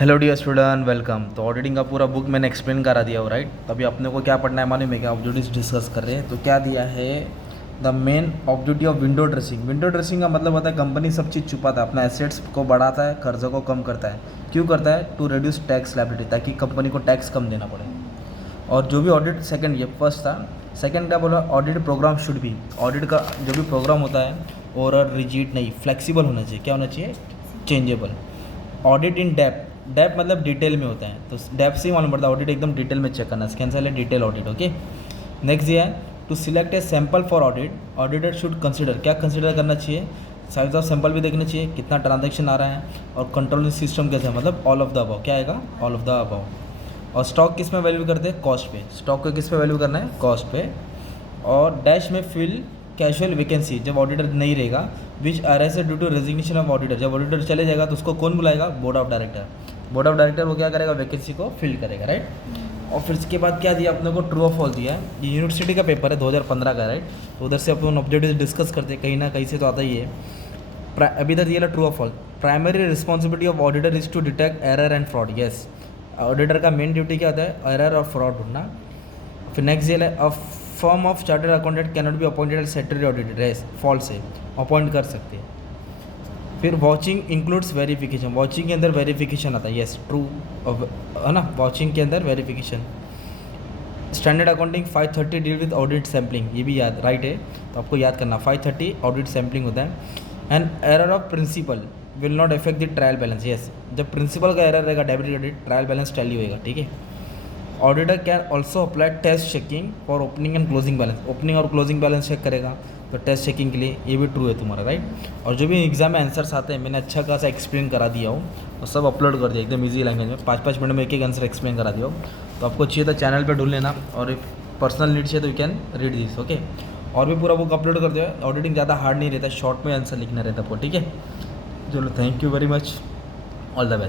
Hello dear student, welcome. तो auditing का पूरा बुक मैंने एक्सप्लेन करा दिया हो, राइट। तो अभी अपने को क्या पढ़ना है मालूम है क्या? ऑब्जेक्टिव्स डिस्कस कर रहे हैं। तो क्या दिया है? The main objective of window dressing. Window dressing का मतलब होता है कंपनी सब चीज़ छुपाता है, अपना एसेट्स को बढ़ाता है, कर्ज़ों को कम करता है। क्यों करता है? टू रिड्यूस टैक्स लायबिलिटी, ताकि कंपनी को टैक्स कम देना पड़े। और जो भी ऑडिट, सेकंड ये फर्स्ट था। सेकंड क्या बोला? ऑडिट प्रोग्राम शुड भी, ऑडिट का जो भी प्रोग्राम होता है और रिजिड नहीं, फ्लेक्सिबल होना चाहिए। क्या होना चाहिए? Changeable. Audit in depth, depth मतलब डिटेल में होता है, तो डेप्थ से ही मालूम पड़ता है ऑडिट एकदम डिटेल में चेक करना। इसके आंसर है डिटेल ऑडिट। ओके, नेक्स्ट ये है to select a sample for audit, auditor should consider, क्या कंसिडर करना चाहिए? साइज ऑफ सैंपल भी देखना चाहिए, कितना ट्रांजेक्शन आ रहा है, और कंट्रोलिंग सिस्टम कैसा है, मतलब ऑल ऑफ द अबव। क्या आएगा? All of the above. और स्टॉक किस में वैल्यू करते हैं? कॉस्ट पे। स्टॉक को किस पे वैल्यू करना है? कॉस्ट पे। और डैश में फिल कैजुअल वैकेंसी, जब ऑडिटर नहीं रहेगा, which arise due to resignation of auditor, जब ऑडिटर चले जाएगा तो उसको कौन बुलाएगा? Board of director. Board of director वो क्या करेगा? वैकेंसी को फिल करेगा, राइट। और फिर इसके बाद क्या दिया अपने को? ट्रू और फॉल्स दिया है। ये यूनिवर्सिटी का पेपर है 2015 का, राइट। तो उधर से अपन ऑब्जेक्टिव डिस्कस करते हैं, कहीं ना कहीं से तो आता ही है। अभी तक ये ट्रू और false. Primary responsibility of auditor is to detect error and fraud. Yes, auditor का मेन ड्यूटी क्या होता है? एरर और फ्रॉड ढूंढना। फिर नेक्स्ट ये है a firm of chartered accountant can not be appointed as statutory auditor. Yes, false है, अपॉइंट कर सकते हैं। फिर वॉचिंग इंक्लूड्स वेरिफिकेशन, वॉचिंग के अंदर वेरिफिकेशन आता है। यस, ट्रू है ना, वॉचिंग के अंदर verification. Standard accounting 530 deal with audit sampling, ये भी याद राइट है, तो आपको याद करना 530 ऑडिट सैम्पलिंग होता है। And error of principle will not affect the trial balance. Yes, जब प्रिंसिपल का एरर रहेगा debit credit, trial balance tally होएगा, ठीक है। Auditor can also apply test checking for opening and closing balance, opening और closing balance check करेगा तो test checking के लिए, ये भी ट्रू है तुम्हारा, राइट। और जो भी एग्जाम में आंसर्स आते हैं मैंने अच्छा खासा एक्सप्लेन करा दिया हूँ, और सब अपलोड कर दिया एकदम ईजी लैंग्वेज में, 5-5 मिनट में एक एक आंसर एक्सप्लेन करा दिया हो। तो आपको चाहिए तो चैनल पर ढूंढ लेना, और पर्सनल नीड चाहिए तो you can read this. Okay, और भी पूरा बुक अपलोड कर दिया। ऑडिटिंग ज़्यादा हार्ड नहीं रहता, शॉर्ट में आंसर लिखना रहता आपको, ठीक है। चलो, thank you very much, all the best.